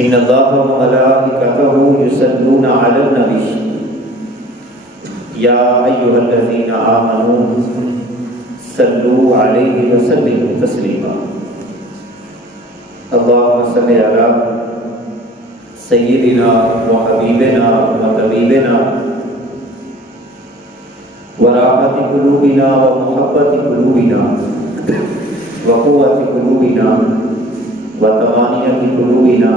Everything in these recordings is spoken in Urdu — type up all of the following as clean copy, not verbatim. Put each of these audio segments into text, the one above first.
ان اللہ و ملائکتہ یصلون علی النبی یا ایھا الذین آمنوا صلوا علیہ وسلموا تسلیما اللہم صل علی سیدنا و حبیبنا و طبیبنا و راحت قلوبنا و محبت قلوبنا و قوت قلوبنا و تمانیت قلوبنا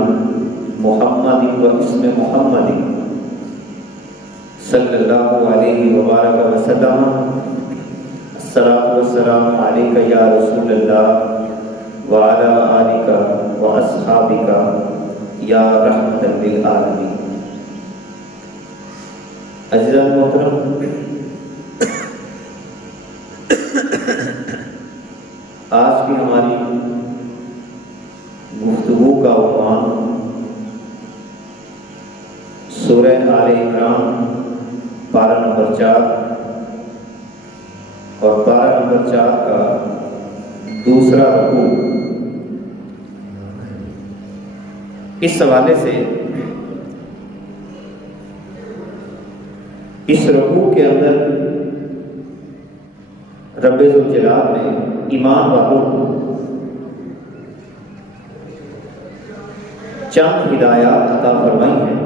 محمد و اسم محمد صلی اللہ علیہ وبارک وسلم الصلاۃ والسلام علیک یا رسول اللہ وعلی آلک و اصحابک یا رحمت للعالمین۔ عزیزان محترم، آج کی ہماری گفتگو کا عنوان سورہ آل عمران پارہ نمبر 4 اور پارہ نمبر 4 کا دوسرا رکوع، اس حوالے سے اس رکوع کے اندر رب ذوالجلال نے ایمان والوں کو چند ہدایات عطا فرمائی ہیں۔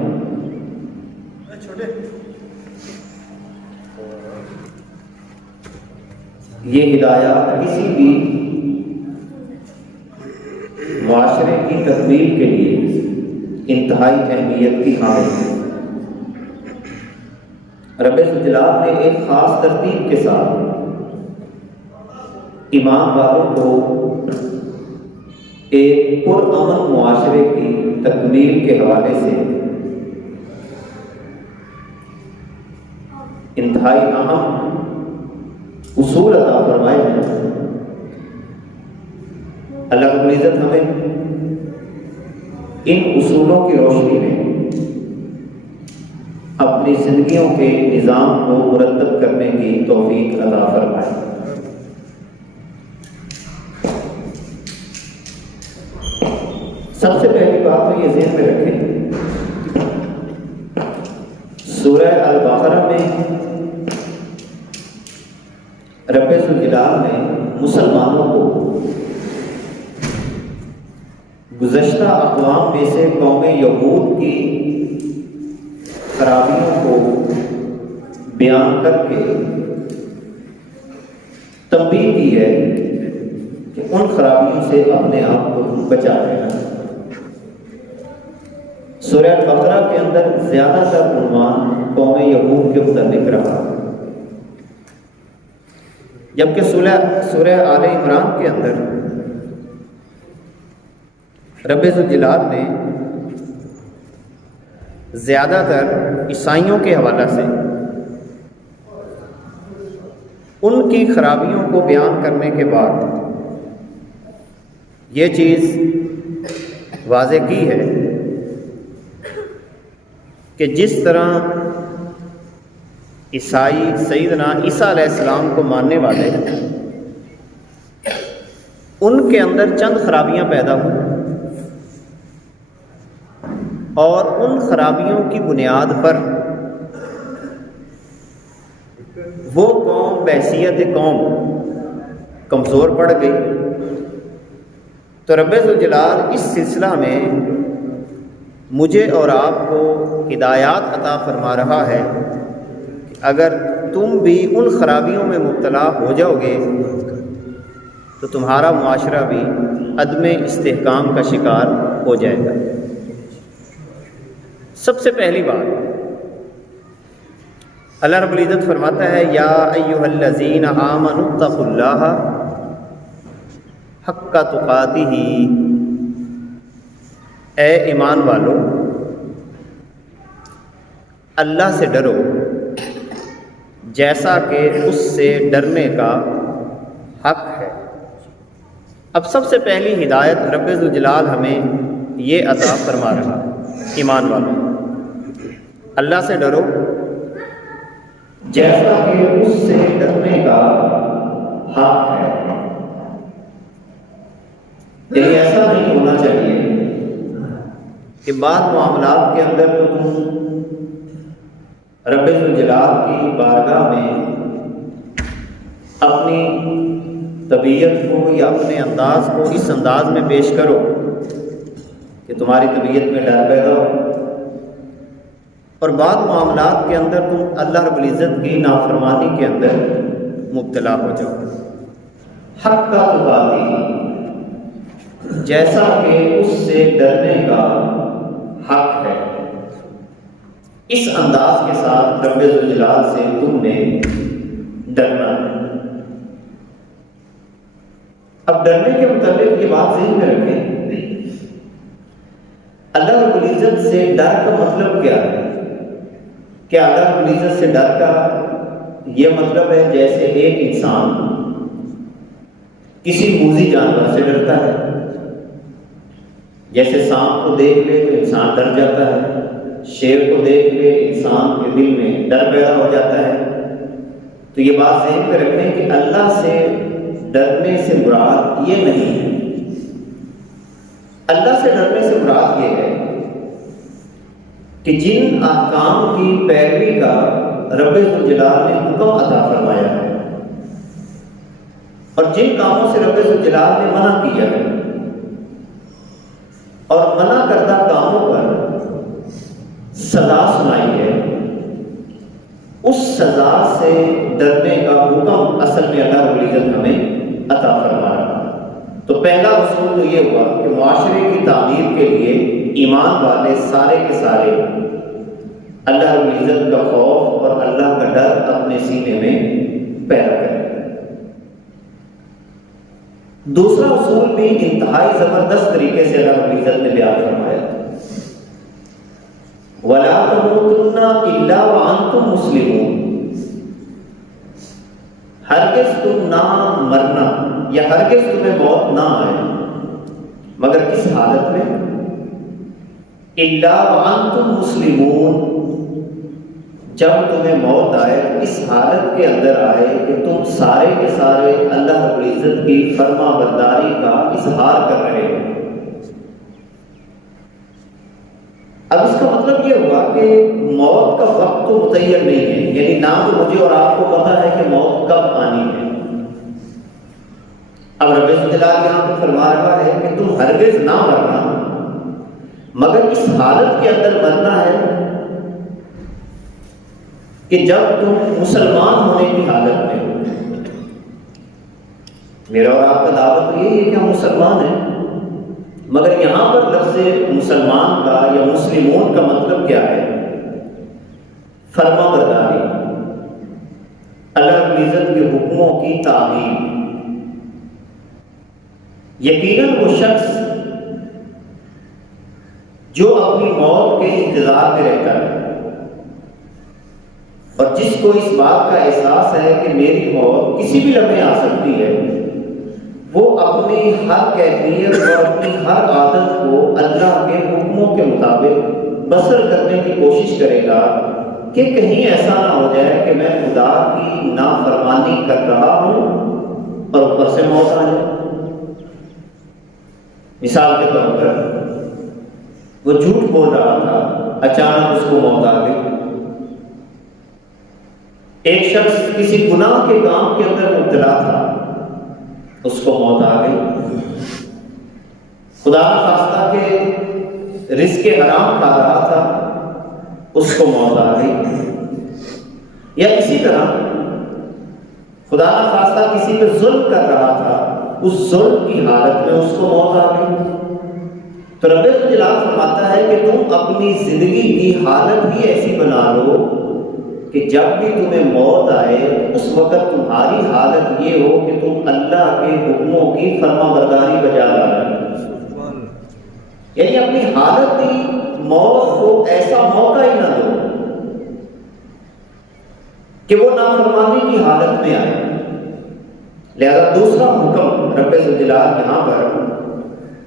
یہ ہدایات کسی بھی معاشرے کی تکمیل کے لیے انتہائی اہمیت کی حامل ہے۔ رب ذوالجلال نے ایک خاص ترتیب کے ساتھ ایمان والوں کو ایک پرامن معاشرے کی تکمیل کے حوالے سے انتہائی اہم اصول عطا فرمائے ہیں۔ اللہ رب العزت ہمیں ان اصولوں کی روشنی میں اپنی زندگیوں کے نظام کو مرتب کرنے کی توفیق عطا فرمائے۔ سب سے پہلی بات تو یہ ذہن میں رکھیں، سورہ البقرہ میں رب ذوالجلال نے مسلمانوں کو گزشتہ اقوام میں سے قوم یہود کی خرابیوں کو بیان کر کے تنبیہ کی ہے کہ ان خرابیوں سے اپنے آپ کو بچا لینا۔ سورہ البقرہ کے اندر زیادہ تر عنوان قوم یہود کے متعلق رہا، جبکہ سورہ آل عمران کے اندر رب ذوالجلال نے زیادہ تر عیسائیوں کے حوالہ سے ان کی خرابیوں کو بیان کرنے کے بعد یہ چیز واضح کی ہے کہ جس طرح عیسائی سیدنا عیسیٰ علیہ السلام کو ماننے والے ہیں، ان کے اندر چند خرابیاں پیدا ہوئیں اور ان خرابیوں کی بنیاد پر وہ قوم بحیثیت قوم کمزور پڑ گئی۔ تو رب ذوالجلال اس سلسلہ میں مجھے اور آپ کو ہدایات عطا فرما رہا ہے کہ اگر تم بھی ان خرابیوں میں مبتلا ہو جاؤ گے تو تمہارا معاشرہ بھی عدم استحکام کا شکار ہو جائے گا۔ سب سے پہلی بات اللہ رب العزت فرماتا ہے یا ایھا الذین آمنوا اتقوا اللہ حق تقاتہ، اے ایمان والو اللہ سے ڈرو جیسا کہ اس سے ڈرنے کا حق ہے۔ اب سب سے پہلی ہدایت رب ذوالجلال ہمیں یہ عطا فرما رہا ہے، ایمان والو اللہ سے ڈرو جیسا کہ اس سے ڈرنے کا حق ہے۔ یعنی ایسا نہیں ہونا چاہیے کہ بعض معاملات کے اندر تو تم رب ذوالجلال کی بارگاہ میں اپنی طبیعت کو یا اپنے انداز کو اس انداز میں پیش کرو کہ تمہاری طبیعت میں ڈر پیدا ہو، اور بعض معاملات کے اندر تم اللہ رب العزت کی نافرمانی کے اندر مبتلا ہو جاؤ۔ حق کا تقاتی، جیسا کہ اس سے ڈرنے کا حق ہے، اس انداز کے ساتھ رب ذوالجلال سے تم نے ڈرنا ہے۔ اب ڈرنے کے متعلق یہ بات ذہن میں رکھیں، اللہ رب العزت سے ڈر کا مطلب کیا ہے؟ کیا اللہ رب العزت سے ڈر کا یہ مطلب ہے جیسے ایک انسان کسی موذی جانور سے ڈرتا ہے، جیسے سانپ کو دیکھ لے تو انسان ڈر جاتا ہے، شیر کو دیکھ لے انسان کے دل میں ڈر پیدا ہو جاتا ہے؟ تو یہ بات ذہن میں رکھیں کہ اللہ سے ڈرنے سے مراد یہ نہیں ہے۔ اللہ سے ڈرنے سے مراد یہ ہے کہ جن احکام کی پیروی کا رب ذوالجلال نے حکم عطا فرمایا ہے اور جن کاموں سے رب ذوالجلال نے منع کیا ہے، اور منع کردہ کاموں پر سزا سنائی ہے، اس سزا سے ڈرنے کا حکم اصل میں اللہ رب العزت ہمیں عطا فرما رہا ہے۔ تو پہلا اصول تو یہ ہوا کہ معاشرے کی تعمیر کے لیے ایمان والے سارے کے سارے اللہ رب العزت کا خوف اور اللہ کا ڈر اپنے سینے میں پیدا کریں۔ دوسرا اصول بھی انتہائی زبردست طریقے سے اللہ رب العزت نے بیان فرمایا، وَلَا تَمُوتُنَّ إِلَّا وَأَنْتُمْ مُسْلِمُونَ، ہرگز تم نہ مرنا یا ہرگز تمہیں موت نہ آئے مگر کس حالت میں؟ إِلَّا وَأَنْتُمْ مُسْلِمُونَ، جب تمہیں موت آئے اس حالت کے اندر آئے کہ تم سارے کے سارے اللہ رب العزت کی فرما برداری کا اظہار کر رہے ہو۔ اب اس کا مطلب یہ ہوا کہ موت کا وقت تو متعین نہیں ہے، یعنی نہ تو مجھے اور آپ کو پتا ہے کہ موت کب آنی ہے۔ اب رب ذوالجلال یہاں پہ فرما رہا ہے کہ تم ہرگز نہ مرنا مگر اس حالت کے اندر مرنا ہے کہ جب تم مسلمان ہونے کی حالت میں ہو۔ میرا اور آپ کا دعوت تو یہی ہے کہ ہم مسلمان ہیں، مگر یہاں پر لفظ مسلمان کا یا مسلمون کا مطلب کیا ہے؟ فرما برداری، اللہ رب العزت کے حکموں کی تعمیل۔ یقیناً وہ شخص جو اپنی موت کے انتظار میں رہتا ہے اور جس کو اس بات کا احساس ہے کہ میری موت کسی بھی لمحے آ سکتی ہے، وہ اپنی ہر کیفیت اور اپنی ہر عادت کو اللہ کے حکموں کے مطابق بسر کرنے کی کوشش کرے گا کہ کہیں ایسا نہ ہو جائے کہ میں خدا کی نافرمانی کر رہا ہوں اور اوپر سے موت آ جائے۔ مثال کے طور پر وہ جھوٹ بول رہا تھا، اچانک اس کو موت آ گئی۔ ایک شخص کسی گناہ کے کام کے اندر مبتلا تھا، اس کو موت آ گئی۔ خدا نخواستہ کہ رزق حرام کھا رہا تھا، اس کو موت آ گئی۔ یا اسی طرح خدا نخواستہ کسی پہ ظلم کر رہا تھا، اس ظلم کی حالت میں اس کو موت آ گئی۔ تو رب ذوالجلال فرماتا ہے کہ تم اپنی زندگی کی حالت ہی ایسی بنا لو کہ جب بھی تمہیں موت آئے اس وقت تمہاری حالت یہ ہو کہ تم اللہ کے حکموں کی فرما برداری بجا لاؤ، یعنی اپنی حالت کی موت کو ایسا موقع ہی نہ دو کہ وہ نافرمانی کی حالت میں آئے۔ لہذا دوسرا حکم رب ذوالجلال یہاں پر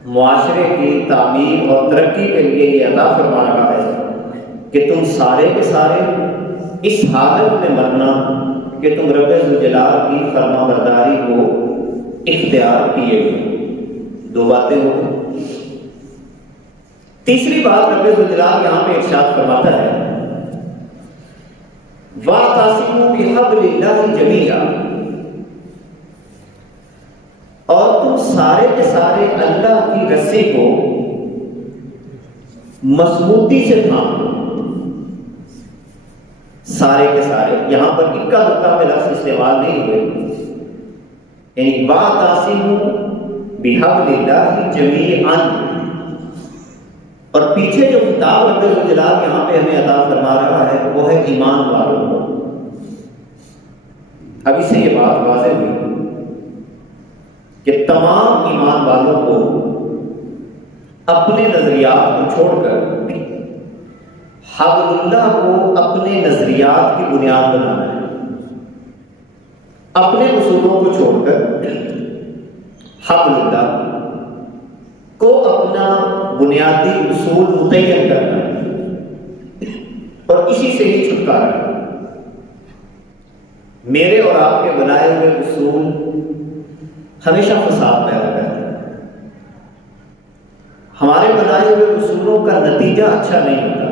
معاشرے کی تعمیر اور ترقی کے لیے یہ عطا فرما رہا ہے کہ تم سارے کے سارے اس حالت میں مرنا کہ تم رب ذوالجلال کی فرما برداری کو اختیار کیے ہوئے۔ دو باتیں ہو، تیسری بات رب ذوالجلال یہاں پہ ارشاد فرماتا ہے وَاعْتَصِمُوا بِحَبْلِ اللَّهِ جَمِيعًا، اور تم سارے کے سارے اللہ کی رسی کو مضبوطی سے تھامو۔ سارے کے سارے، یہاں پر اکا دکا میں لفظ استعمال نہیں ہوئے، یعنی وَاعْتَصِمُوا بِحَبْلِ اللَّهِ جَمِيعًا، اور پیچھے جو خطاب رب ذوالجلال یہاں پہ ہمیں عطا فرما رہا ہے وہ ہے ایمان والوں کو۔ ابھی سے یہ بات واضح ہوئی کہ تمام ایمان والوں کو اپنے نظریات کو چھوڑ کر حبل اللہ کو اپنے نظریات کی بنیاد بنانا ہے، اپنے اصولوں کو چھوڑ کر حبل اللہ کو اپنا بنیادی اصول متعین کرنا ہے، اور اسی سے ہی چھٹکارا ہے۔ میرے اور آپ کے بنائے ہوئے اصول ہمیشہ فساد پیدا کرتے ہیں، ہمارے بنائے ہوئے اصولوں کا نتیجہ اچھا نہیں ہوتا،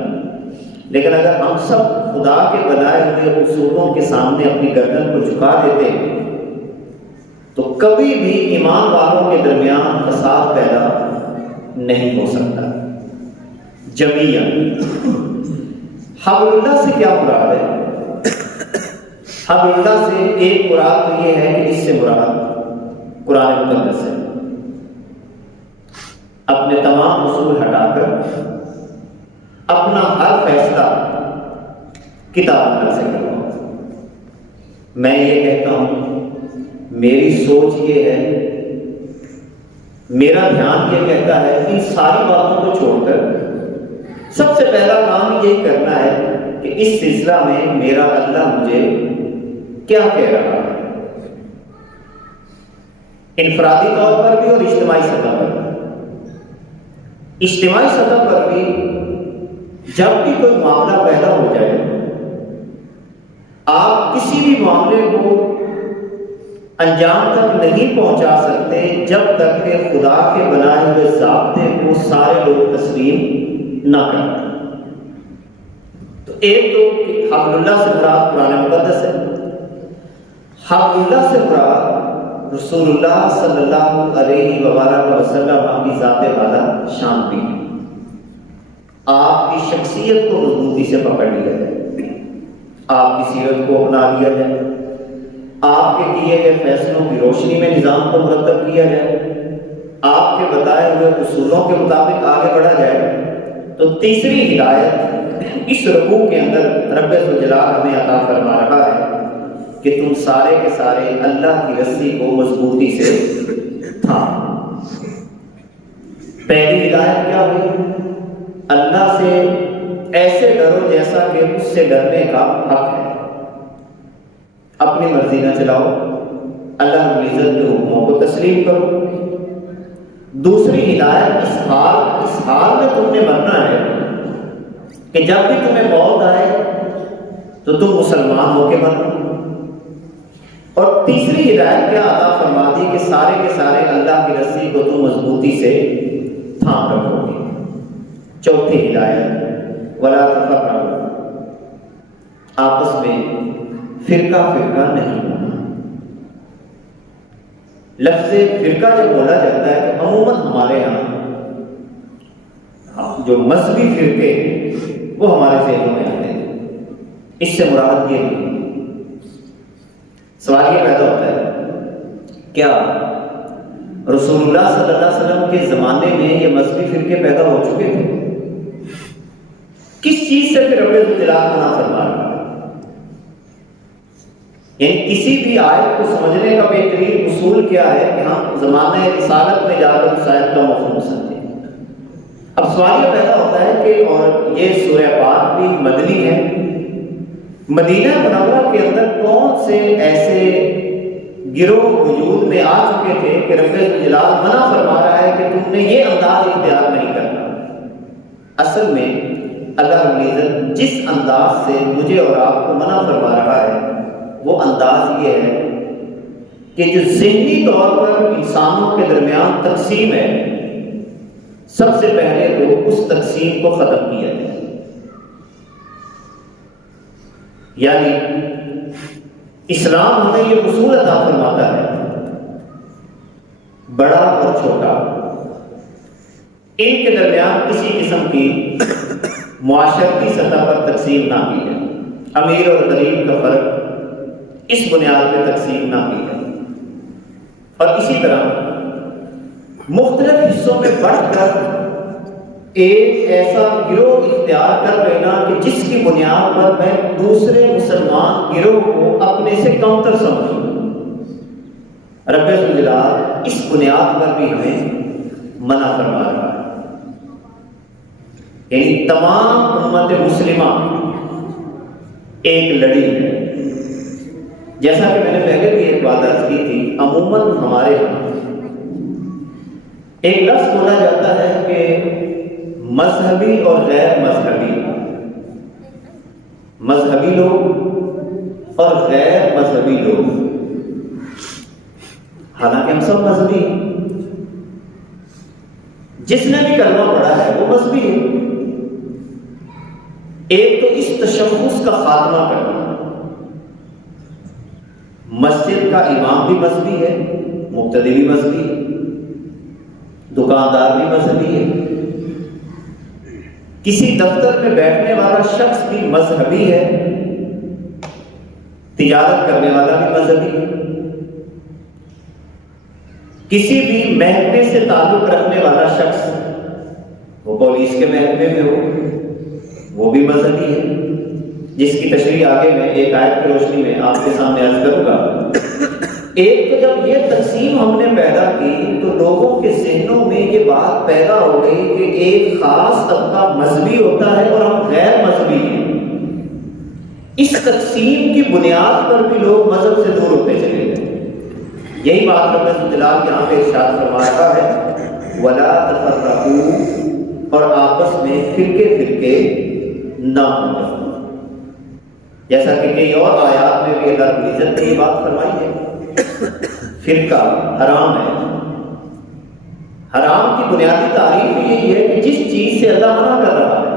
لیکن اگر ہم سب خدا کے بنائے ہوئے اصولوں کے سامنے اپنی گردن کو جھکا دیتے ہیں تو کبھی بھی ایمان والوں کے درمیان فساد پیدا نہیں ہو سکتا۔ جمیعاً، حبل اللہ سے کیا مراد ہے؟ حبل اللہ سے ایک مراد تو یہ ہے کہ اس سے مراد قرآن مقدس ہے۔ اپنے تمام اصول ہٹا کر اپنا ہر فیصلہ کتاب اللہ سے کرواؤ۔ میں یہ کہتا ہوں، میری سوچ یہ ہے، میرا دھیان یہ کہتا ہے کہ ان ساری باتوں کو چھوڑ کر سب سے پہلا کام یہی کرنا ہے کہ اس سلسلہ میں میرا اللہ مجھے کیا کہہ رہا ہے، انفرادی طور پر بھی اور اجتماعی سطح پر بھی۔ اجتماعی سطح پر بھی جب بھی کوئی معاملہ پیدا ہو جائے، آپ کسی بھی معاملے کو انجام تک نہیں پہنچا سکتے جب تک کہ خدا کے بنائے ہوئے ضابطے کو سارے لوگ تسلیم نہ کریں۔ تو ایک تو حبل اللہ سے مراد قرآن مقدس ہے، حبل اللہ سے مراد رسول اللہ صلی اللہ علیہ وآلہ وسلم کی ذات والا شان بھی، آپ کی شخصیت کو مضبوطی سے پکڑ لیا جائے، آپ کی سیرت کو اپنا لیا جائے، آپ کے کیے گئے فیصلوں کی روشنی میں نظام کو مرتب کیا جائے، آپ کے بتائے ہوئے اصولوں کے مطابق آگے بڑھا جائے۔ تو تیسری ہدایت اس رکوع کے اندر رب ذوالجلال ہمیں عطا فرما رہا ہے کہ تم سارے کے سارے اللہ کی رسی کو مضبوطی سے تھامو۔ پہلی ہدایت کیا ہوئی؟ اللہ سے ایسے ڈرو جیسا کہ اس سے ڈرنے کا حق ہے، اپنی مرضی نہ چلاؤ، اللہ رب العزت کے حکموں کو تسلیم کرو۔ دوسری ہدایت اس حال میں تم نے مرنا ہے کہ جب بھی تمہیں موت آئے تو تم مسلمان ہو کے مرنا۔ اور تیسری ہدایت کیا عطا فرما دی کہ سارے کے سارے اللہ کی رسی کو تم مضبوطی سے تھام رکھو گے۔ چوتھی ہدایت ولا تفرقوا، آپس میں فرقہ نہیں ہونا۔ لفظ فرقہ جب بولا جاتا ہے تو عموماً ہمارے یہاں جو مذہبی فرقے وہ ہمارے ذہنوں میں آتے ہیں، اس سے مراد یہ نہیں۔ سوال یہ پیدا ہوتا ہے کیا رسول اللہ صلی اللہ علیہ وسلم کے زمانے میں یہ مذہبی فرقے پیدا ہو چکے تھے؟ کس چیز سے پھر رب ذوالجلال منع فرما رہا ہے؟ یعنی کسی بھی آیت کو سمجھنے کا بہترین اصول کیا ہے کہ ہم زمانہ رسالت میں جا کر اس آیت کا مفہوم سمجھیں۔ اب سوال یہ پیدا ہوتا ہے کہ اور یہ سورہ پاک بھی مدنی ہے، مدینہ منورہ کے اندر کون سے ایسے گروہ وجود میں آ چکے تھے کہ رب ذوالجلال منع فرما رہا ہے کہ تم نے یہ انداز اختیار نہیں کرنا؟ اصل میں اللہ رب العزت جس انداز سے مجھے اور آپ کو منع فرما رہا ہے وہ انداز یہ ہے کہ جو ذہنی طور پر انسانوں کے درمیان تقسیم ہے سب سے پہلے تو اس تقسیم کو ختم کیا جائے، یعنی اسلام ہمیں یہ اصول عطا فرماتا ہے، بڑا اور چھوٹا ان کے درمیان کسی قسم کی معاشرتی سطح پر تقسیم نہ کی جائے، امیر اور غریب کا فرق اس بنیاد پہ تقسیم نہ کی جائے، اور اسی طرح مختلف حصوں میں بڑھ کر ایک ایسا گروہ اختیار کر لینا کہ جس کی بنیاد پر میں دوسرے مسلمان گروہ کو اپنے سے کمتر سمجھوں۔ رب الجلال اس بنیاد پر بھی ہمیں منع فرما رہا ہے، یعنی تمام امت مسلمہ ایک لڑی ہے۔ جیسا کہ میں نے پہلے بھی ایک بات عرض کی تھی، عموماً ہمارے یہاں ایک لفظ بولا جاتا ہے کہ مذہبی اور غیر مذہبی، مذہبی لوگ اور غیر مذہبی لوگ، حالانکہ ہم سب مذہبی ہیں، جس نے بھی کلمہ پڑھا ہے وہ مذہبی ہے۔ ایک تو اس تشخص کا خاتمہ کرنا، مسجد کا امام بھی مذہبی ہے، مقتدی بھی مذہبی ہے، دکاندار بھی مذہبی ہے، کسی دفتر میں بیٹھنے والا شخص بھی مذہبی ہے، تجارت کرنے والا بھی مذہبی ہے، کسی بھی محکمے سے تعلق رکھنے والا شخص، وہ پولیس کے محکمے میں ہو، وہ بھی مذہبی ہے، جس کی تشریح آگے میں ایک آیت کی روشنی میں آپ کے سامنے عرض کروں گا۔ ایک تو جب یہ تقسیم ہم نے پیدا کی تو لوگوں کے ذہنوں میں یہ بات پیدا ہو گئی کہ ایک خاص طبقہ مذہبی ہوتا ہے اور ہم غیر مذہبی ہیں۔ اس تقسیم کی بنیاد پر بھی لوگ مذہب سے دور ہوتے چلے گئے۔ یہی بات رب الجلال یہاں پہ ارشاد فرما رہا ہے، وَلَا تَفَرَّقُوا، اور آپس میں فرقے فرقے نہ ہو، جیسا کہ کئی اور آیات میں بھی اللہ رب العزت نے یہ بات فرمائی ہے۔ فرقہ حرام ہے، حرام کی بنیادی تعریف یہی ہے کہ جس چیز سے اللہ منع کر رہا ہے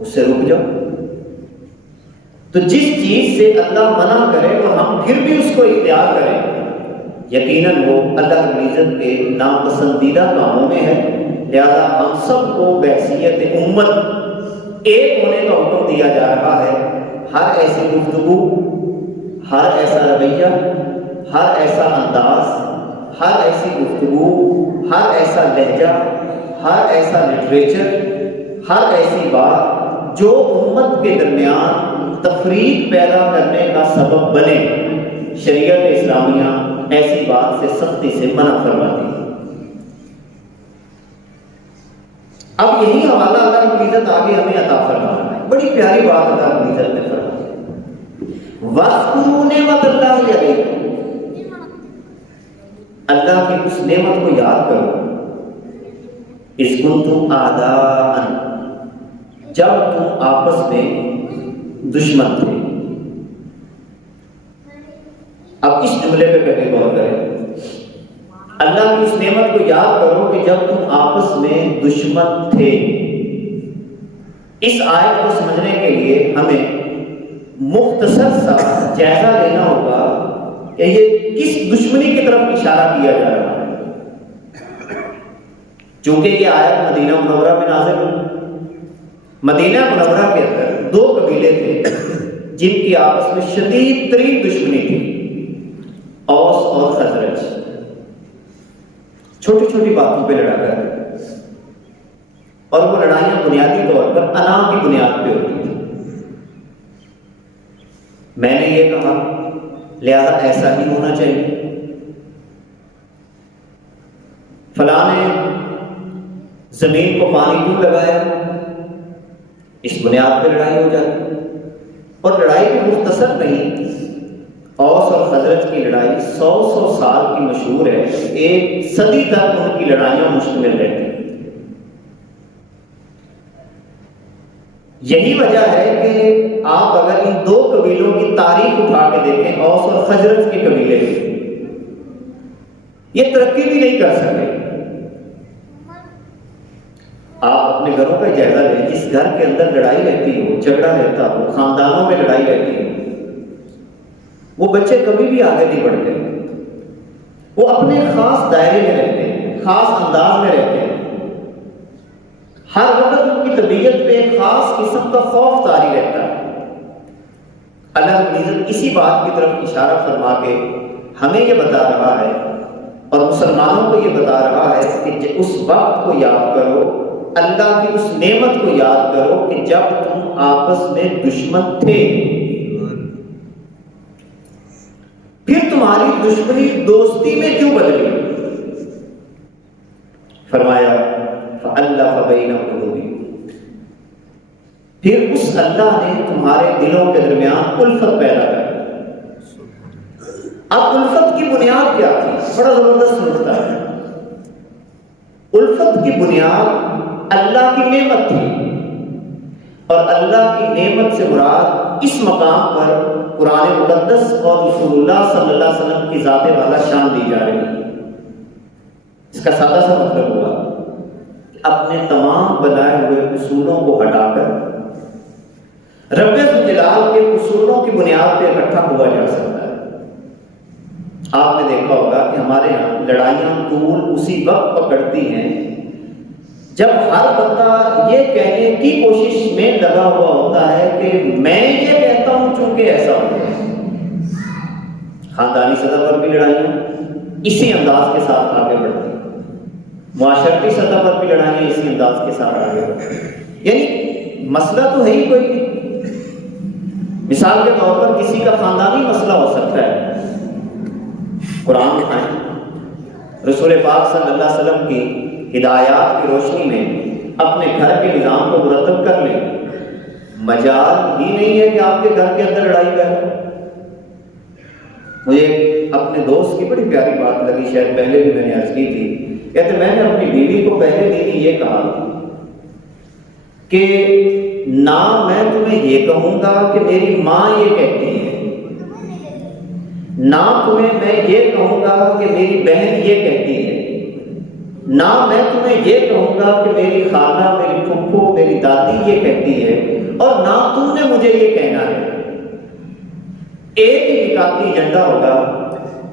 اس سے رک جاؤ۔ تو جس چیز سے اللہ منع کرے اور ہم پھر بھی اس کو اختیار کریں، یقیناً وہ اللہ رب العزت کے ناپسندیدہ کاموں میں ہے، لہذا ہم سب کو بحیثیت امت ایک ہونے کا حکم دیا جا رہا ہے۔ ہر ایسی گفتگو، ہر ایسا رویہ، ہر ایسا انداز، ہر ایسی گفتگو، ہر ایسا لہجہ، ہر ایسا لٹریچر، ہر ایسی بات جو امت کے درمیان تفریق پیدا کرنے کا سبب بنے، شریعت اسلامیہ ایسی بات سے سختی سے منع فرماتی ہے۔ اب یہی حوالہ اللہ رب العزت آگے ہمیں عطا فرما رہا ہے، بڑی پیاری بات اللہ رب العزت نے فرمائی، وَاذْكُرُوا نِعْمَتَ اللَّهِ عَلَيْكُمْ، اللہ کی اس نعمت کو یاد کرو، اِذْ كُنْتُمْ أَعْدَاءً، جب تم آپس میں دشمن تھے۔ اب اس جملے پہ پہلے غور کریں، اللہ کی اس نعمت کو یاد کرو کہ جب تم آپس میں دشمن تھے۔ اس آیت کو سمجھنے کے لیے ہمیں مختصر سا جائزہ لینا ہوگا کہ یہ کس دشمنی کی طرف اشارہ کیا جا رہا ہے۔ چونکہ یہ آیت مدینہ منورہ میں نازل ہوئی، مدینہ منورہ کے اندر دو قبیلے تھے جن کی آپس میں شدید ترین دشمنی تھی، اوس اور خزرج، چھوٹی چھوٹی باتوں پہ لڑا کرتے، اور وہ لڑائیاں بنیادی طور پر انا کی بنیاد پہ ہوتی تھی۔ میں نے یہ کہا لہذا ایسا ہی ہونا چاہیے، فلاں نے زمین کو پانی کیوں لگایا، اس بنیاد پہ لڑائی ہو جاتی، اور لڑائی بھی مختصر نہیں، اوس اور خزرج کی لڑائی 100 سال کی مشہور ہے، ایک صدی تک ان کی لڑائیاں مشتمل رہتی۔ یہی وجہ ہے کہ آپ اگر ان دو قبیلوں کی تاریخ اٹھا کے دیکھیں، اوس اور خزرج کے قبیلے یہ ترقی بھی نہیں کر سکے، آپ اپنے گھروں کا جائزہ لیں، جس گھر کے اندر لڑائی رہتی ہو، جھگڑا رہتا ہو، خاندانوں میں لڑائی رہتی ہو، وہ بچے کبھی بھی آگے نہیں بڑھتے، وہ اپنے خاص دائرے میں رہتے ہیں، خاص انداز میں رہتے ہیں، ہر وقت ان کی طبیعت پہ ایک خاص قسم کا خوف طاری رہتا ہے۔ اللہ رب العزت اسی بات کی طرف اشارہ فرما کے ہمیں یہ بتا رہا ہے اور مسلمانوں کو یہ بتا رہا ہے کہ اس وقت کو یاد کرو، اللہ کی اس نعمت کو یاد کرو کہ جب تم آپس میں دشمن تھے، پھر تمہاری دشمنی دوستی میں کیوں بدلی؟ فرمایا فَأَلَّفَ بَيْنَ قُلُوبِكُمْ، پھر اس اللہ نے تمہارے دلوں کے درمیان الفت پیدا کر۔ اب الفت کی بنیاد کیا تھی؟ بڑا زبردست نکتہ ہے۔ الفت کی بنیاد اللہ کی نعمت تھی، اور اللہ کی نعمت سے مراد اس مقام پر قرآن مقدس اور رسول اللہ صلی اللہ علیہ وسلم کی ذات والا شان دی جا رہی ہے۔ اس کا سادہ سا مطلب ہوا کہ اپنے تمام بنائے ہوئے اصولوں کو ہٹا کر رب ذوالجلال کے اصولوں کی بنیاد پہ اکٹھا ہوا جا سکتا ہے۔ آپ نے دیکھا ہوگا کہ ہمارے یہاں لڑائیاں طول اسی وقت پکڑتی ہیں جب ہر بندہ یہ کہنے کی کوشش میں لگا ہوا ہوتا ہے کہ میں یہ کہتا ہوں چونکہ ایسا ہو۔ خاندانی سطح پر بھی لڑائیاں اسی انداز کے ساتھ آگے بڑھتی ہیں، معاشرتی سطح پر بھی لڑائیاں اسی انداز کے ساتھ آگے بڑھتی ہیں۔ یعنی مسئلہ تو ہے ہی کوئی نہیں۔ مثال کے طور پر کسی کا خاندانی مسئلہ ہو سکتا ہے، قرآن اٹھائیں، رسول پاک صلی اللہ علیہ وسلم کی ہدایات کی روشنی میں اپنے گھر کے نظام کو مرتب کر لیں، مجال ہی نہیں ہے کہ آپ کے گھر کے اندر لڑائی پیدا۔ مجھے اپنے دوست کی بڑی پیاری بات لگی، شاید پہلے بھی میں نے عرض کی تھی، کہتے میں نے اپنی بیوی کو پہلے دن ہی یہ کہا کہ نہ میں تمہیں یہ کہوں گا کہ میری ماں یہ کہتی ہے، نہ تمہیں میں یہ کہوں گا کہ میری بہن یہ کہتی ہے، نہ میں تمہیں یہ کہوں گا کہ میری خالہ، میری پھپھو، میری دادی یہ کہتی ہے، اور نہ تم نے مجھے یہ کہنا ہے۔ ایک ہی نکاتی ایجنڈا ہوگا،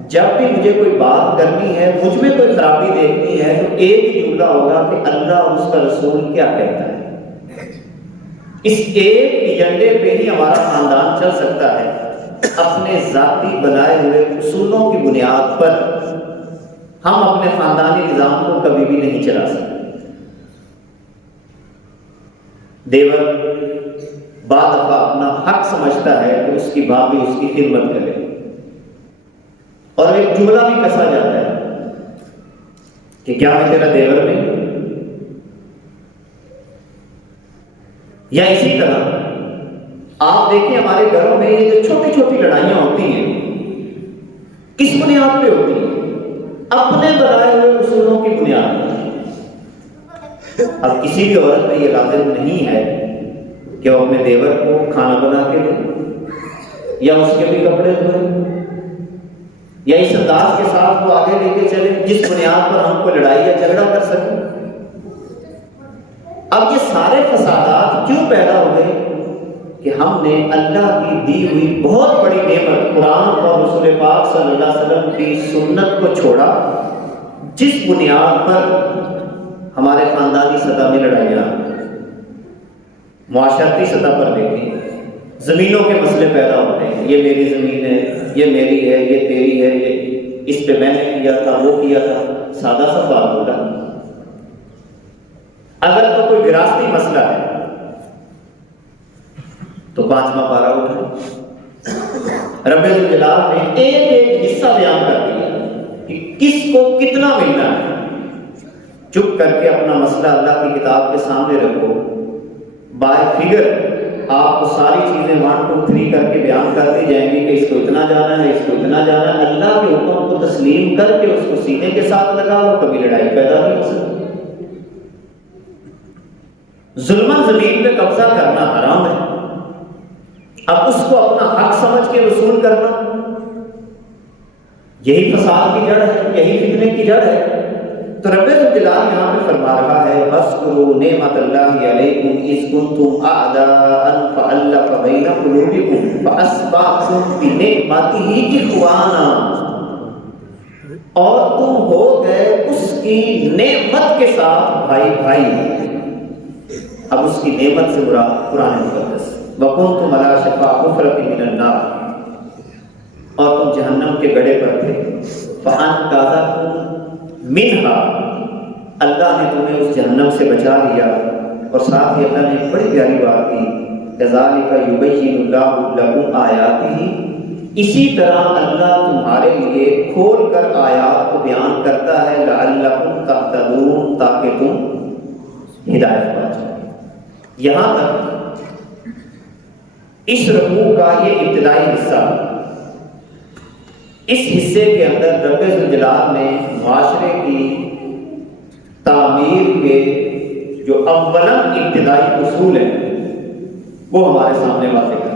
جب بھی مجھے کوئی بات کرنی ہے، مجھ میں کوئی خرابی دیکھنی ہے، تو ایک ہی جملہ ہوگا کہ اللہ اور اس کا رسول کیا کہتا ہے۔ اس ایک ایجنڈے پہ ہی ہمارا خاندان چل سکتا ہے۔ اپنے ذاتی بنائے ہوئے اصولوں کی بنیاد پر ہم اپنے خاندانی نظام کو کبھی بھی نہیں چلا سکتے۔ دیور بعض دفعہ اپنا حق سمجھتا ہے کہ اس کی بھابھی اس کی خدمت کرے، اور ایک جملہ بھی کسا جاتا ہے کہ کیا میں تیرا دیور نہیں؟ یا اسی طرح آپ دیکھیں ہمارے گھروں میں یہ جو چھوٹی چھوٹی لڑائیاں ہوتی ہیں، کس بنیاد پہ ہوتی ہیں؟ اپنے بنائے ہوئے اصولوں کی بنیاد پر۔ اب کسی بھی عورت میں یہ لازم نہیں ہے کہ وہ اپنے دیور کو کھانا بنا کے دے، یا اس کے بھی کپڑے دھوئے، یا اس انداز کے ساتھ وہ آگے لے کے چلے جس بنیاد پر ہم کو لڑائی یا جھگڑا کر سکیں۔ اب یہ سارے فسادات کیوں پیدا ہوئے؟ کہ ہم نے اللہ کی دی ہوئی بہت بڑی نعمت قرآن اور رسول پاک صلی اللہ علیہ وسلم کی سنت کو چھوڑا، جس بنیاد پر ہمارے خاندانی سطح میں لڑائیاں، معاشرتی سطح پر دیکھیں زمینوں کے مسئلے پیدا ہوتے ہیں، یہ میری زمین ہے، یہ میری ہے، یہ تیری ہے، یہ اس پہ میں نے کیا تھا، وہ کیا تھا، سادہ سا بات ہوگا۔ اگر تو کوئی وراثتی مسئلہ ہے تو 5واں پارہ اٹھائیں، رب ذوالجلال نے ایک ایک حصہ بیان کر دیا کہ کس کو کتنا ملنا ہے۔ چپ کر کے اپنا مسئلہ اللہ کی کتاب کے سامنے رکھو، بائی فگر آپ کو ساری چیزیں 1 2 3 کر کے بیان کر دی جائیں گی کہ اس کو اتنا جانا ہے، اس کو اتنا جانا ہے۔ اللہ کے حکم کو تسلیم کر کے اس کو سینے کے ساتھ لگا لو، کبھی لڑائی پیدا نہیں ہو سکتی۔ ظلمن زمین پہ قبضہ کرنا حرام ہے، اب اس کو اپنا حق سمجھ کے وصول کرنا، یہی فساد کی جڑ ہے، یہی فتنے کی جڑ ہے۔ تو رب الجلال یہاں پہ فرما رہا ہے وَاذْكُرُوا نِعْمَةَ اللَّهِ عَلَيْكُمْ إِذْ كُنْتُمْ أَعْدَاءً فَأَلَّفَ بَيْنَ قُلُوبِكُمْ فَأَصْبَحْتُمْ بِنِعْمَتِهِ إِخْوَانًا، اور تم ہو گئے اس کی نعمت کے ساتھ بھائی بھائی۔ اب اس کی نعمت سے مراد قرآن مقدس، وَكُنْتُمْ عَلَى شَفَا حُفْرَةٍ مِّنَ النَّارِ، اور تم جہنم کے گڑھے پر تھے، فَأَنْقَذَكُم مِّنْهَا، اللہ نے تمہیں اس جہنم سے بچا لیا۔ اور ساتھ ہی اللہ نے ایک بڑی پیاری بات کی، كَذَلِكَ يُبَيِّنُ اللَّهُ لَكُمْ آيَاتِهِ، اسی طرح اللہ تمہارے لیے کھول کر آیات کو بیان کرتا ہے، لَعَلَّكُمْ تَهْتَدُونَ، تاکہ تم ہدایت پا جاؤ۔ یہاں تک اس رکوع کا یہ ابتدائی حصہ، اس حصے کے اندر رب ذوالجلال نے معاشرے کی تعمیر کے جو اولاً ابتدائی اصول ہیں وہ ہمارے سامنے واضح کر۔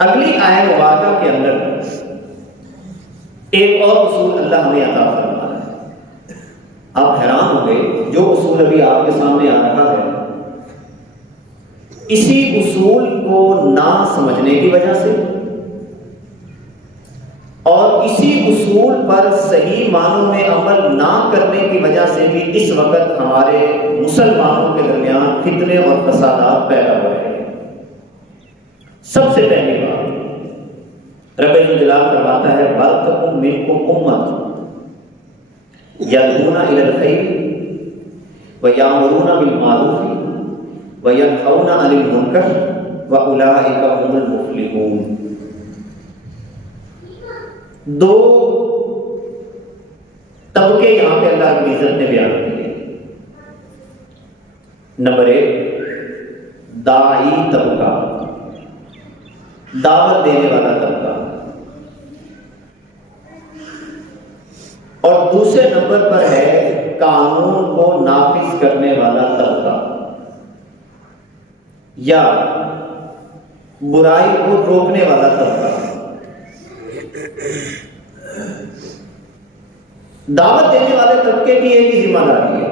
اگلی آیت مبارکہ کے اندر ایک اور اصول اللہ ہمیں عطا فرما رہا ہے۔ آپ حیران ہوں گے، جو اصول ابھی آپ کے سامنے آ رہا ہے، اسی اصول کو نہ سمجھنے کی وجہ سے اور اسی اصول پر صحیح معنوں میں عمل نہ کرنے کی وجہ سے بھی اس وقت ہمارے مسلمانوں کے درمیان فتنے اور فسادات پیدا ہو رہے ہیں۔ سب سے پہلی بات رب الجلال فرماتا ہے وَلْتَكُن مِّنكُمْ أُمَّةٌ يَدْعُونَ إِلَى الْخَيْرِ وَيَأْمُرُونَ بِالْمَعْرُوفِ وَيَنْهَوْنَ عَنِ الْمُنكَرِ وَأُولَٰئِكَ هُمُ الْمُفْلِحُونَ۔ دو طبقے یہاں پہ اللہ کی عزت نے بیان کیے۔ نمبر 1 داعی طبقہ، دعوت دینے والا طبقہ، اور دوسرے نمبر پر ہے قانون کو نافذ کرنے والا طبقہ یا برائی کو روکنے والا طبقہ۔ دعوت دینے والے طبقے کی ایک ہی ذمہ داری ہے،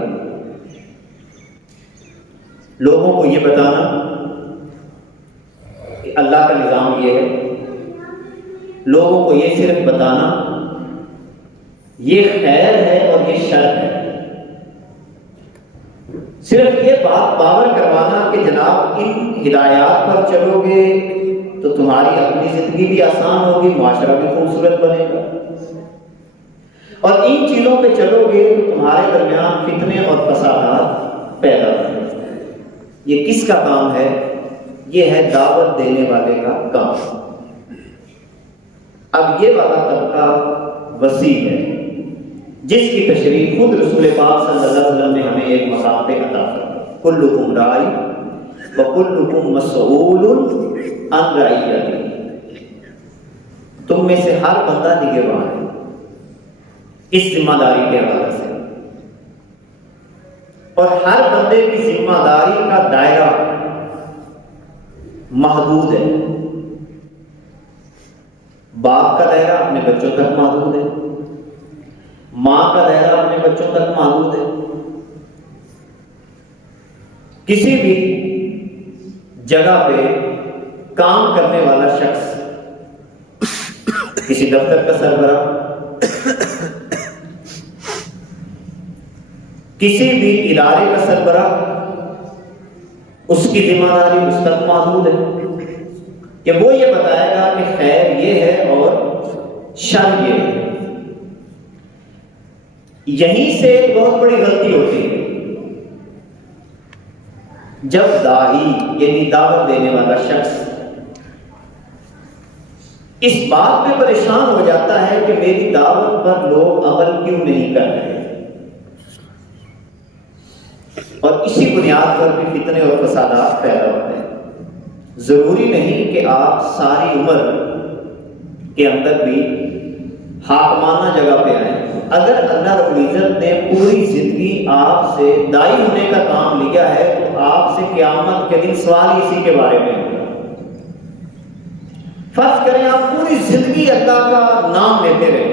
لوگوں کو یہ بتانا کہ اللہ کا نظام یہ ہے، لوگوں کو یہ صرف بتانا یہ خیر ہے اور یہ شر ہے، صرف یہ بات باور کروانا کہ جناب ان ہدایات پر چلو گے تو تمہاری اپنی زندگی بھی آسان ہوگی، معاشرہ بھی خوبصورت بنے گا، اور ان چیزوں پہ چلو گے تو تمہارے درمیان فتنے اور فسادات پیدا ہوں گے۔ یہ کس کا کام ہے؟ یہ ہے دعوت دینے والے کا کام۔ اب یہ والا طبقہ وسیع ہے جس کی تشریح خود رسول پاک صلی اللہ علیہ وسلم نے ہمیں ایک مقام پہ عطا فرمائی، کلکم راعی وکلکم مسئول عن رعیتہ، تم میں سے ہر بندہ نگہبان ہے اس ذمہ داری کے حوالے سے، اور ہر بندے کی ذمہ داری کا دائرہ محدود ہے۔ باپ کا دائرہ اپنے بچوں تک محدود ہے، ماں کا دائرہ اپنے بچوں تک محدود ہے، کسی بھی جگہ پہ کام کرنے والا شخص، کسی دفتر کا سربراہ، کسی بھی ادارے کا سربراہ، اس کی ذمہ داری اس تک محدود ہے کہ وہ یہ بتائے گا کہ خیر یہ ہے اور شر یہ ہے۔ یہیں سے ایک بہت بڑی غلطی ہوتی ہے، جب داعی یعنی دعوت دینے والا شخص اس بات پہ پریشان ہو جاتا ہے کہ میری دعوت پر لوگ عمل کیوں نہیں کر رہے، اور اسی بنیاد پر بھی فتنے اور فسادات پیدا ہوتے ہیں۔ ضروری نہیں کہ آپ ساری عمر کے اندر بھی حاکمانہ جگہ پہ آئیں، اگر اللہ رب العزت نے پوری زندگی آپ سے داعی ہونے کا کام لیا ہے تو آپ سے قیامت کے دن سوال اسی کے بارے میں ہوگا۔ فرض کریں آپ پوری زندگی اللہ کا نام لیتے رہے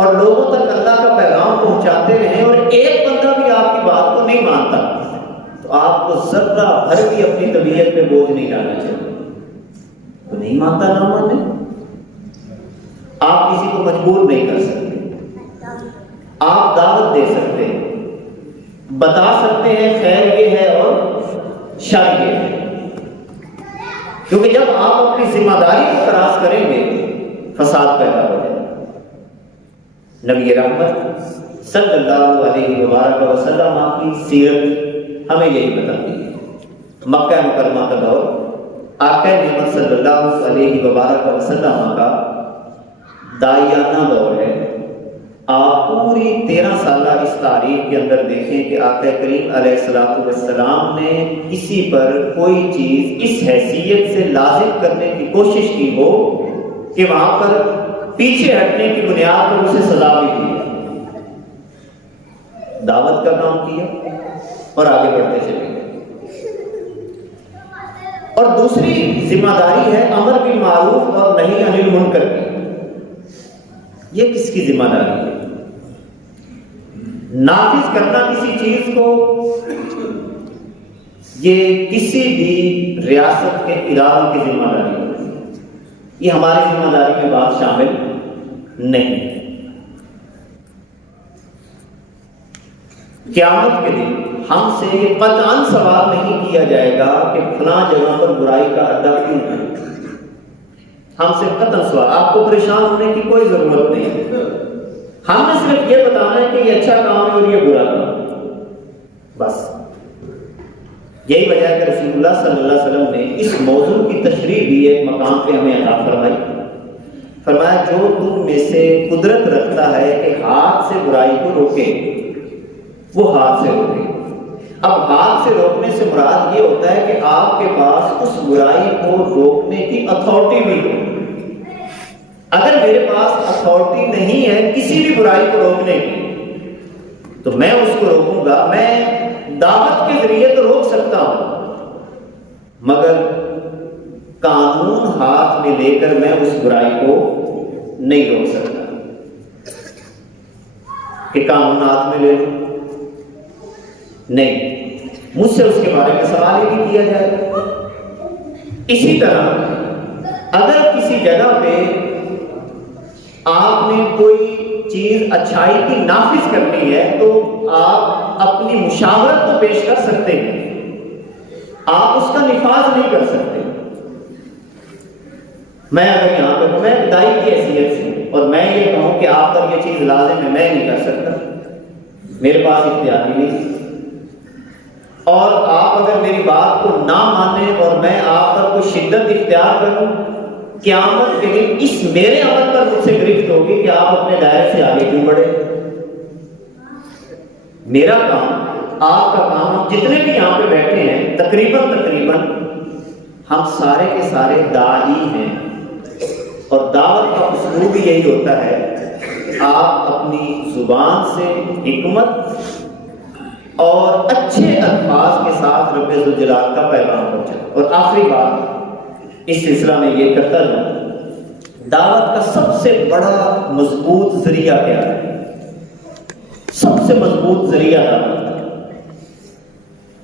اور لوگوں تک اللہ کا پیغام پہنچاتے رہیں اور ایک بندہ بھی آپ کی بات کو نہیں مانتا تو آپ کو ذرہ بھر بھی اپنی طبیعت پہ بوجھ نہیں ڈالنا چاہیے. وہ نہیں مانتا نہ مانے. آپ کسی کو مجبور نہیں کر سکتے. آپ دعوت دے سکتے ہیں, بتا سکتے ہیں خیر یہ ہے اور شر یہ ہے. کیونکہ جب آپ اپنی ذمہ داری کو خراج کریں گے فساد پیدا ہو جائے. نبی رحمت صلی اللہ علیہ وآلہ وسلم آپ کی سیرت ہمیں یہی بتاتی ہے. مکہ مکرمہ کا دور آقا نعمت صلی اللہ علیہ وآلہ وسلم کا داعیانہ دور ہے. آپ پوری 13 سالہ اس تاریخ کے اندر دیکھیں کہ آقا کریم علیہ الصلوۃ والسلام نے کسی پر کوئی چیز اس حیثیت سے لازم کرنے کی کوشش کی ہو کہ وہاں پر پیچھے ہٹنے کی بنیاد پر اسے سزا بھی دی. دعوت کا کام کیا اور آگے بڑھتے چلے گئے. اور دوسری ذمہ داری ہے امر بالمعروف اور نہی عن المنکر کی. یہ کس کی ذمہ داری ہے؟ نافذ کرنا کسی چیز کو یہ کسی بھی ریاست کے اداروں کی ذمہ داری ہے. یہ ہماری ذمہ داری میں بات شامل نہیں. قیامت کے دن ہم سے یہ قطعاً سوال نہیں کیا جائے گا کہ فلاں جگہ پر برائی کا اڈا کیوں ہے. ہم سے قطعاً سوال. آپ کو پریشان ہونے کی کوئی ضرورت نہیں ہے. ہم نے صرف یہ بتانا ہے کہ یہ اچھا کام ہے اور یہ برا کام ہے, بس. یہی وجہ ہے کہ رسول اللہ صلی اللہ علیہ وسلم نے اس موضوع کی تشریح بھی ایک مقام پہ ہمیں عطا فرمائی. فرمایا جو تم میں سے قدرت رکھتا ہے کہ ہاتھ سے برائی کو روکے وہ ہاتھ سے روکے. اب ہاتھ سے روکنے سے مراد یہ ہوتا ہے کہ آپ کے پاس اس برائی کو روکنے کی اتھارٹی بھی ہو. اگر میرے پاس اتھارٹی نہیں ہے کسی بھی برائی کو روکنے کی تو میں اس کو روکوں گا. میں دعوت کے ذریعے تو روک سکتا ہوں مگر قانون ہاتھ میں لے کر میں اس برائی کو نہیں روک سکتا کہ قانون ہاتھ میں لے لوں. نہیں, مجھ سے اس کے بارے میں سوال ہی نہیں کیا جائے گا. اسی طرح اگر کسی جگہ پہ آپ نے کوئی چیز اچھائی کی نافذ کرنی ہے تو آپ اپنی مشاورت تو پیش کر سکتے ہیں, آپ اس کا نفاذ نہیں کر سکتے. میں اگر یہاں پہ میں بدائی کی حیثیت سے اور میں یہ کہوں کہ آپ پر یہ چیز لازم ہے, میں نہیں کر سکتا, میرے پاس اختیار ہی نہیں. اور آپ اگر میری بات کو نہ مانیں اور میں آپ پر کوئی شدت اختیار کروں, قیامت کے دن اس میرے عمل پر مجھ سے گرفت ہوگی کہ آپ اپنے دائرے سے آگے کیوں بڑھے. میرا کام, آپ کا کام, ہم جتنے بھی یہاں پہ بیٹھے ہیں تقریباً ہم سارے کے سارے داعی ہیں. اور دعوت کا اسلوب بھی یہی ہوتا ہے کہ آپ اپنی زبان سے حکمت اور اچھے الفاظ کے ساتھ رب ذوالجلال کا پیغام پہنچائیں. اور آخری بات اس سلسلہ میں یہ کرتا ہوں, دعوت کا سب سے بڑا مضبوط ذریعہ کیا ہے؟ سب سے مضبوط ذریعہ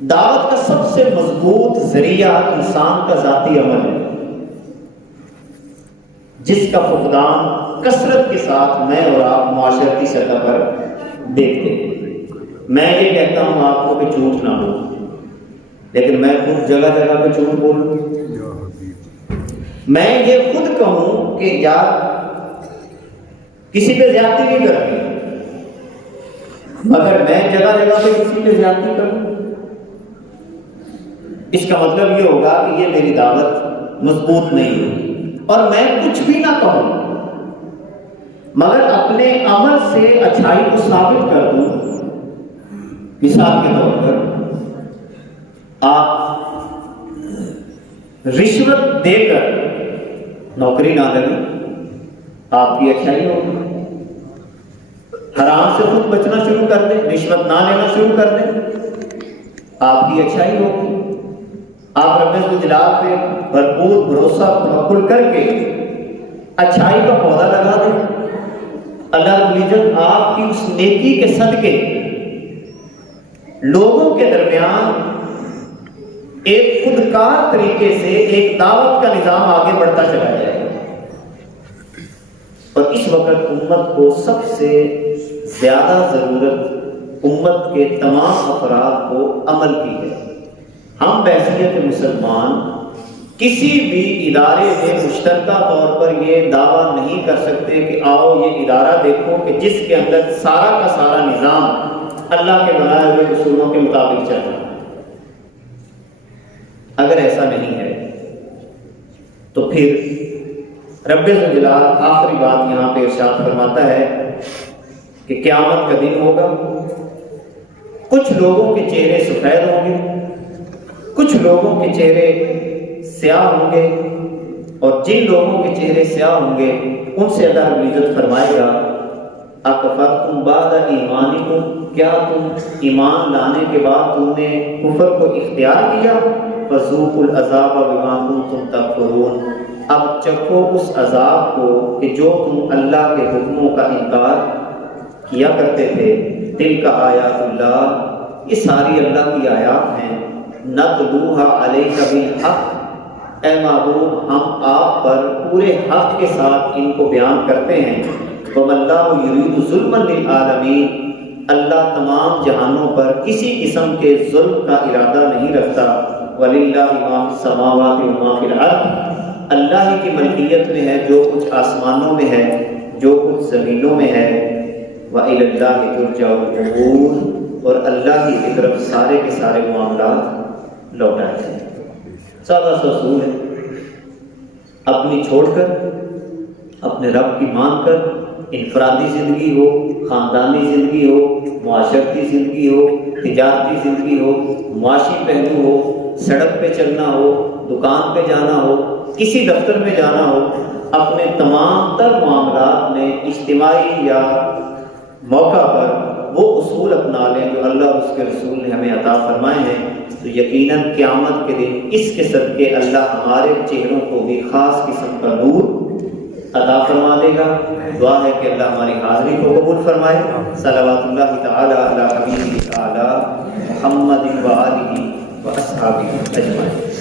دعوت کا سب سے مضبوط ذریعہ انسان کا ذاتی عمل ہے, جس کا فقدان کثرت کے ساتھ میں اور آپ معاشرتی سطح پر دیکھتے ہیں. میں یہ کہتا ہوں آپ کو کہ جھوٹ نہ بولو, لیکن میں خود جگہ جگہ پہ جھوٹ بولوں. میں یہ خود کہوں کہ یار کسی پہ زیادتی نہیں کرتی, مگر میں جگہ جگہ پہ کسی پہ زیادتی کروں, اس کا مطلب یہ ہوگا کہ یہ میری دعوت مضبوط نہیں ہوگی. اور میں کچھ بھی نہ کہوں مگر اپنے عمل سے اچھائی کو ثابت کر دوں. مثال کے طور پر آپ رشوت دے کر نوکری نہ لگیں, آپ کی اچھائی ہوگی. حرام سے خود بچنا شروع کر دیں, رشوت نہ لینا شروع کر دیں, آپ کی اچھائی ہوگی. آپ رب ذوالجلال پہ بھرپور بھروسہ توکل کر کے اچھائی کا پودا لگا دیں, اللہ رب رب العزت آپ کی اس نیکی کے صدقے لوگوں کے درمیان ایک خودکار طریقے سے ایک دعوت کا نظام آگے بڑھتا چلا جائے گا. اور اس وقت امت کو سب سے زیادہ ضرورت امت کے تمام افراد کو عمل کی ہے. ہم بحیثیت مسلمان کسی بھی ادارے میں مشترکہ طور پر یہ دعویٰ نہیں کر سکتے کہ آؤ یہ ادارہ دیکھو کہ جس کے اندر سارا کا سارا نظام اللہ کے بنائے ہوئے اصولوں کے مطابق چل رہا ہے. اگر ایسا نہیں ہے تو پھر رب ذوالجلال آخری بات یہاں پہ ارشاد فرماتا ہے کہ قیامت کا دن ہوگا، کچھ لوگوں کے چہرے سفید ہوں گے، کچھ لوگوں کے چہرے سیاہ ہوں گے، اور جن لوگوں کے چہرے سیاہ ہوں گے ان سے اللہ رب العزت فرمائے گا اکفرتم بعد ایمانکم، کیا تم ایمان لانے کے بعد تم نے کفر کو اختیار کیا؟ فذوقوا العذاب بما کنتم تکفرون، اب چکھو اس عذاب کو کہ جو تم اللہ کے حکموں کا انکار کیا کرتے تھے. تلک آیات اللہ، یہ ساری اللہ کی آیات ہیں. نتلوها علیک بالحق، اے محبوب ہم آپ پر پورے حق کے ساتھ ان کو بیان کرتے ہیں. وما اللہ یرید ظلما للعالمین، اللہ تمام جہانوں پر کسی قسم کے ظلم کا ارادہ نہیں رکھتا. وللہ ما فی السماوات وما فی الارض، اللہ ہی کی ملکیت میں ہے جو کچھ آسمانوں میں ہے، جو کچھ زمینوں میں ہے. وإلی اللہ ترجع الامور، اور اللہ ہی کی طرف سارے کے سارے معاملات لوٹائے ہیں. سادہ سا اصول ہے، اپنی چھوڑ کر اپنے رب کی مان کر، انفرادی زندگی ہو، خاندانی زندگی ہو، معاشرتی زندگی ہو، تجارتی زندگی ہو، معاشی پہلو ہو، سڑک پہ چلنا ہو، دکان پہ جانا ہو، کسی دفتر میں جانا ہو، اپنے تمام تر معاملات میں اجتماعی یا موقع پر وہ اصول اپنا لیں جو اللہ اور اس کے رسول نے ہمیں عطا فرمائے ہیں، تو یقیناً قیامت کے دن اس کے صدقے اللہ ہمارے چہروں کو بھی خاص قسم کا نور عطا فرما دے گا. دعا ہے کہ اللہ ہماری حاضری کو قبول فرمائے. صلوات اللہ تعالی علی حبیبہ اعلی محمد و آلہ و اصحابہ اجمعین.